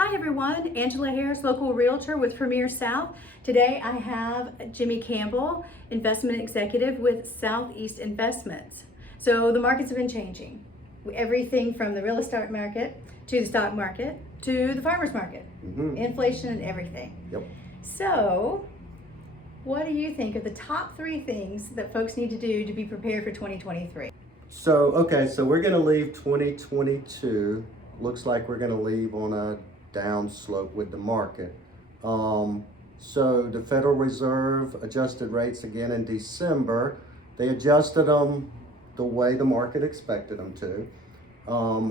Hi everyone, Angela Harris, local realtor with Premier South. Today I have Jimmy Campbell, investment executive with Southeast Investments. So the markets have been changing. Everything from the real estate market to the stock market to the farmer's market, inflation and everything. Yep. So what do you think are the top 3 things that folks need to do to be prepared for 2023? So we're going to leave 2022. Looks like we're going to leave on a down slope with the market. So the Federal Reserve adjusted rates again in December. They adjusted them the way the market expected them to.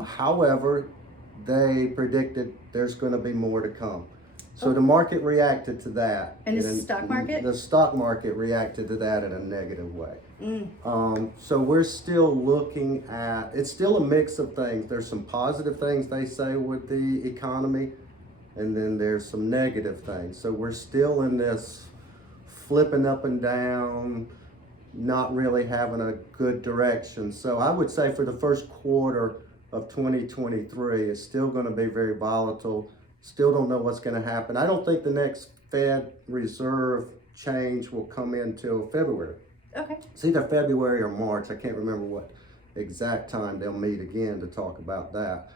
However, they predicted there's going to be more to come. So the market reacted to that. And the stock market? The stock market reacted to that in a negative way. So we're still looking at, it's still a mix of things. There's some positive things they say with the economy, and then there's some negative things. So we're still in this flipping up and down, not really having a good direction. So I would say for the first quarter of 2023, it's still going to be very volatile. Still don't know what's going to happen. I don't think the next Fed Reserve change will come in till February. Okay. It's either February or March. I can't remember what exact time they'll meet again to talk about that.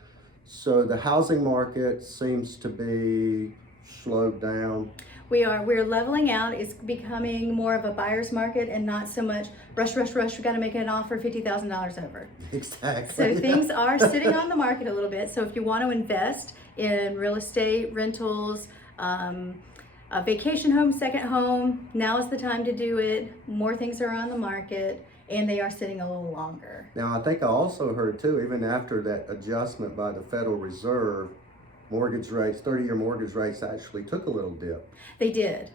So the housing market seems to be slowed down. We're leveling out. It's becoming more of a buyer's market and not so much rush. We got to make an offer $50,000 over. Exactly. So things are sitting on the market a little bit. So if you want to invest in real estate, rentals, a vacation home, second home, now is the time to do it. More things are on the market and they are sitting a little longer. Now, I think I also heard too, even after that adjustment by the Federal Reserve, mortgage rates, 30-year mortgage rates actually took a little dip. They did.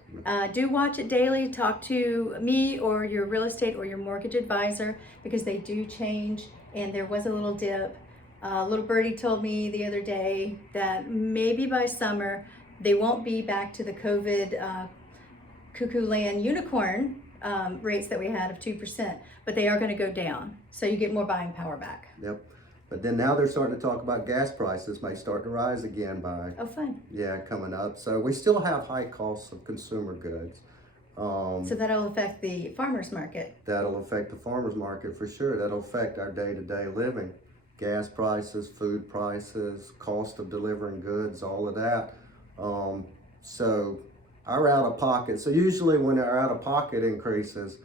Do watch it daily. Talk to me or your real estate or your mortgage advisor because they do change, and there was a little dip. Little birdie told me the other day that maybe by summer they won't be back to the COVID cuckoo land unicorn rates that we had of 2%, but they are going to go down. So you get more buying power back. Yep. But then now they're starting to talk about gas prices may start to rise again by, oh, fun. Yeah, coming up. So we still have high costs of consumer goods. So that'll affect the farmer's market. That'll affect the farmer's market for sure. That'll affect our day-to-day living. Gas prices, food prices, cost of delivering goods, all of that. So our out-of-pocket, so usually when our out-of-pocket increases,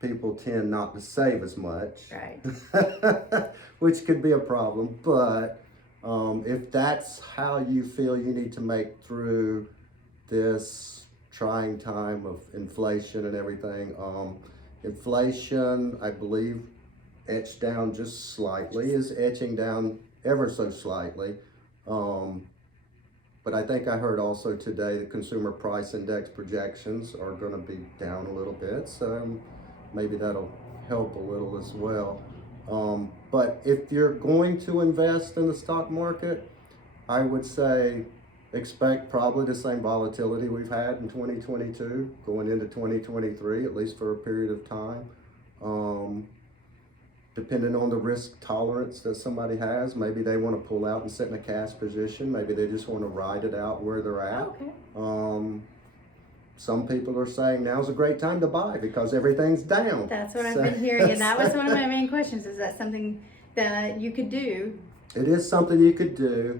people tend not to save as much. Right. Which could be a problem, but if that's how you feel you need to make through this trying time of inflation and everything, inflation, I believe, etched down just slightly, is etching down ever so slightly. But I think I heard also today the consumer price index projections are going to be down a little bit, so maybe that'll help a little as well. But if you're going to invest in the stock market, I would say expect probably the same volatility we've had in 2022 going into 2023, at least for a period of time. Depending on the risk tolerance that somebody has, maybe they want to pull out and sit in a cash position. Maybe they just want to ride it out where they're at. Okay. Some people are saying now's a great time to buy because everything's down. That's what I've been hearing, and that was one of my main questions. Is that something that you could do? It is something you could do,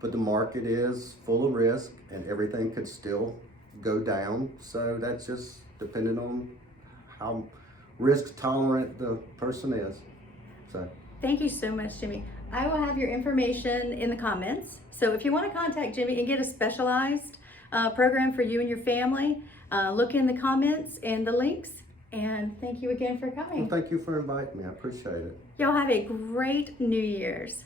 but the market is full of risk and everything could still go down. So that's just depending on how risk tolerant the person is. So thank you so much, Jimmy. I will have your information in the comments. So if you want to contact Jimmy and get a specialized program for you and your family, look in the comments and the links. And thank you again for coming. Well, thank you for inviting me. I appreciate it. Y'all have a great New Year's.